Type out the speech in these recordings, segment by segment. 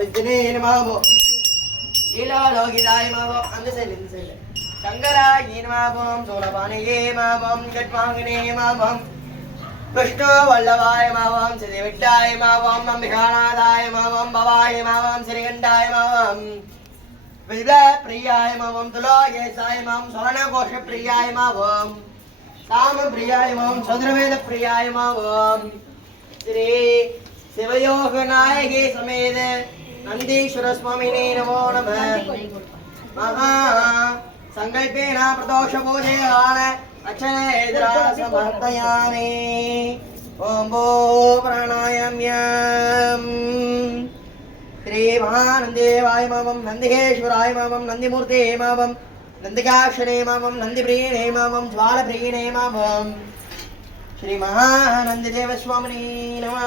விஷ்ணுவே நமோ ஈலோகிதாய நமோ அந்த சைடுல இந்த சைடுல சங்கராய நமோ சோழபாணியே நமோ கட்வாங்கனே நமோ कृष्णो वल्लभाय मावं श्रीविट्टाय मावं अम्बिकानाथाय मावं भवाय मावं श्रीकण्ठाय मावं विद्याप्रियाय मावं तुलोकेशाय मावं स्वर्णकोशप्रियाय मावं सामप्रियाय मावं चतुर्वेदप्रियाय मावं श्री शिवयोगनायके समेत नन्दीश्वरस्वामिने नमो नमः महा संकल्पेन प्रदोषपूजयान अक्षनेद्रा समर्पयामि ओम भो प्राणायाम्यं श्री महानन्देवाय मामं नन्दिकेश्वराय मामं नन्दिमूर्ते मामं नन्दिकाक्षरे मामं नन्दिप्रियणे मामं ज्वालप्रियणे मामं श्री महानन्ददेवस्वामिने नमः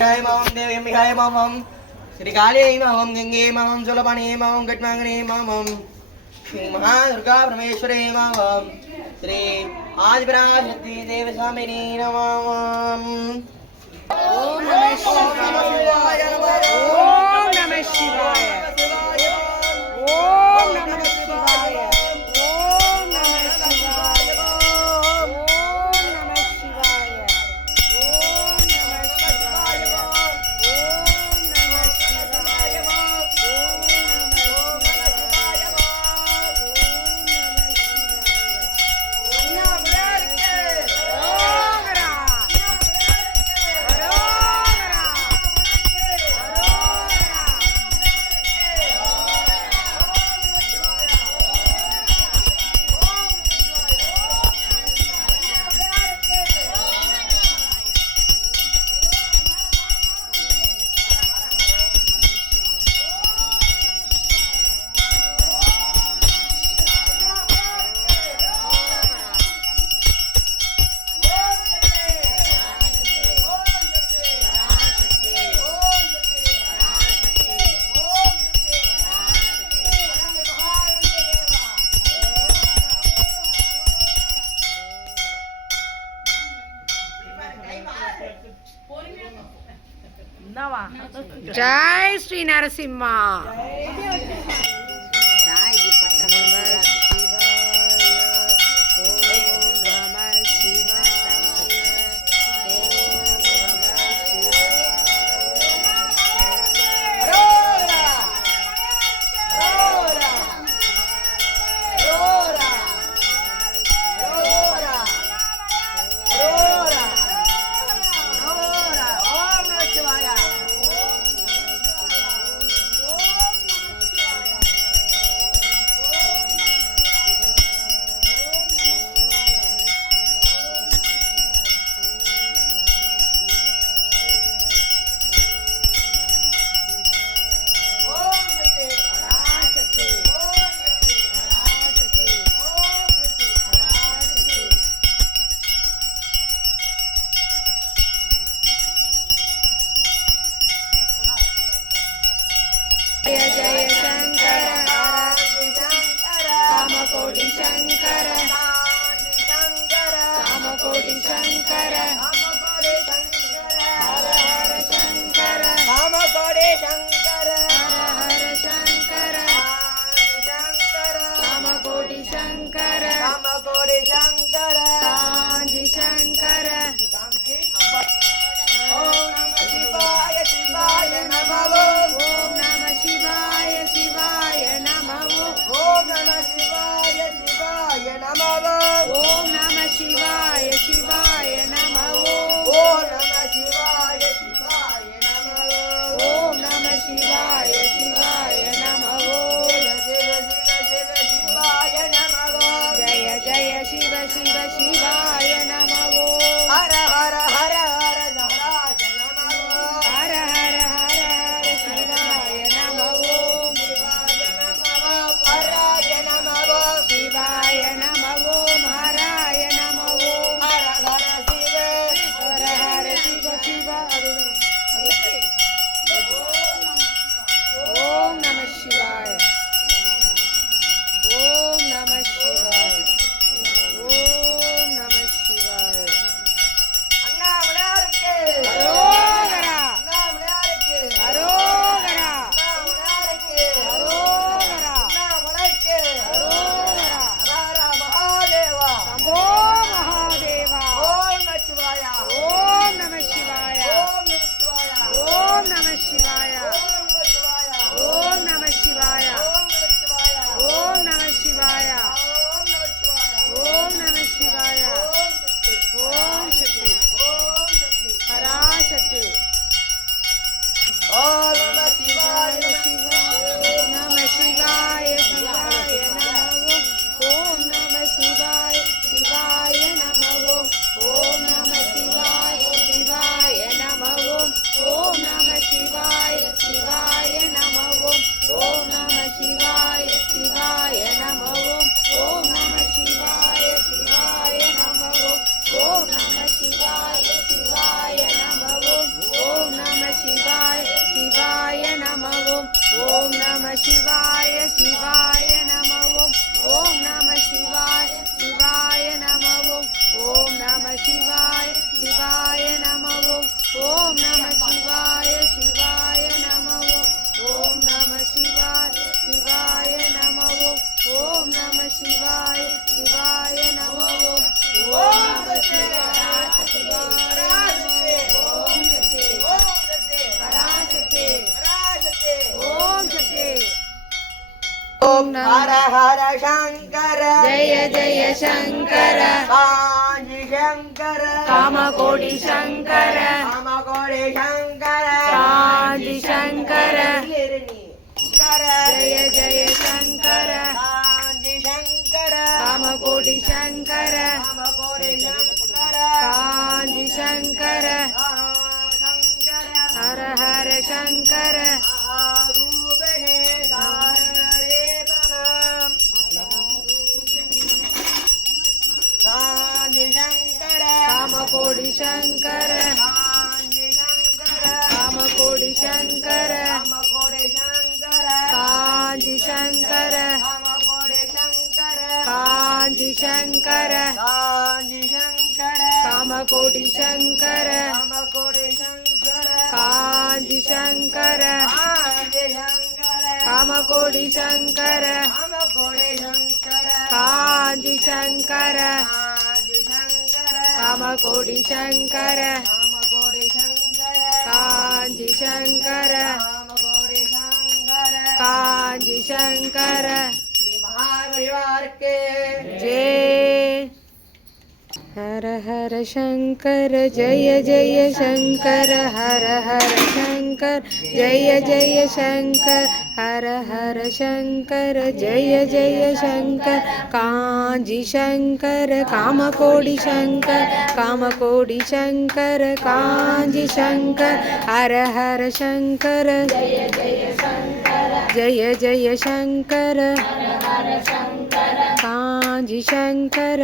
जय मामं देव्यम्बिकाय मामं श्री काले मामं गंगे मामं जलपाणे मामं गट्मांगने मामं श्री महादुर्गा परमेश्वरे नमः श्री आदिपराशक्ति देवस्वामिने नमः ओम नमः शिवाय ओम नमः शिवाय ओम नमः शिवाय ओम नमः शिवाय ओम नमः शिवाय ओम नमः शिवाय ओम नमः शिवाय जय श्री नरसिम्हा जय जय शंकर कामकोटि शंकर कामकोटि शंकर हर हर शंकर कामकोटि शंकर हर हर शंकर कामकोटि शंकर कामकोटि शंकर कांची शंकर ओम नमः शिवाय शिवाय नमः ओम नमः शिवाय शिवाय नमः ओम नमः शिवाय शिवाय नमः ओम नमः शिवाय शिवाय नमः ओम नमः शिवाय शिवाय नमः ओम नमः शिवाय शिवाय नमः शिव शिव शिव शिवाय नमः जय जय शिव शिव शिवाय नमः हर हर हर हर धराज नमः हर हर हर हर शिवाय नमः शिवाय नमः हराय नमः शिवाय नमः हराय नमः हर हर शिव हर हर शिव शिव ओम नमः शिवाय ओम नमः शिवाय ओम नमः शिवाय ஓம் நம சிவாய சிவாய நம ஓம் நம சிவாய சிவாய நம ஓம் நம சிவாய சிவாய நம ஓம் நம சிவாய சிவாய நம ஓம் நம சிவாய சிவாய நம ஓம் நம சிவாய சிவாய நம ஓம் நம சிவாய சிவாய ஓம் சக்தி பராசக்தி ஓம் சக்தி ஓம் ஹர ஹர சங்கர ஜெய ஜெய சங்கர காஞ்சி சங்கர காமகோடி சங்கர காமகோடி சங்கர காஞ்சி சங்கர சங்கர ஜெய ஜெய சங்கர காஞ்சி சங்கர காமகோடி சங்கர காமகோடி சங்கர காஞ்சி சங்கர சங்கர ஹர ஹர சங்கர ஆரூபணே தாரணரேபணம் காஞ்சி சங்கர காமகோடி சங்கர காஞ்சி சங்கர காமகோடி சங்கர காமகோடி சங்கர காஞ்சி சங்கர காமகோடி சங்கர காஞ்சி சங்கர காஞ்சி சங்கர காமகோடி சங்கர காமகோடி சங்கர காஞ்சி சங்கர காஞ்சி சங்கர காமகோடி சங்கர காமகோடி சங்கர காஞ்சி சங்கர காஞ்சி சங்கர காமகோடி சங்கர காமகோடி சங்கர காஞ்சி சங்கர காமகோடி சங்கர காஞ்சி சங்கர ஸ்ரீ மகாபரிவார்க்கே जय हर हर शंकर जय जय शंकर हर हर शंकर जय जय शंकर हर हर शंकर जय जय शंकर कांजी शंकर कामकोडि शंकर कामकोडि शंकर कांजी शंकर हर हर शंकर जय जय शंकर कांजी शंकर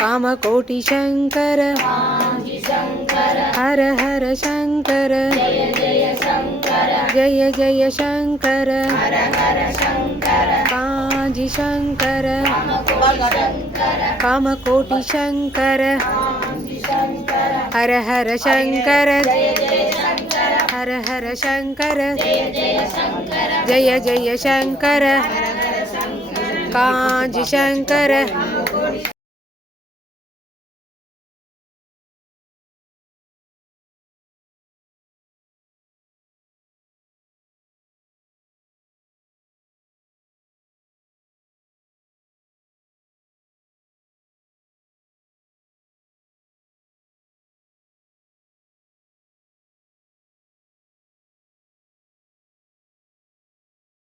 कामकोटि शंकर हर हर शंकर जय जय शंकर कांजी शंकर कामकोटि शंकर हर हर शंकर हर हर शंकर जय जय शंकर कांजी शंकर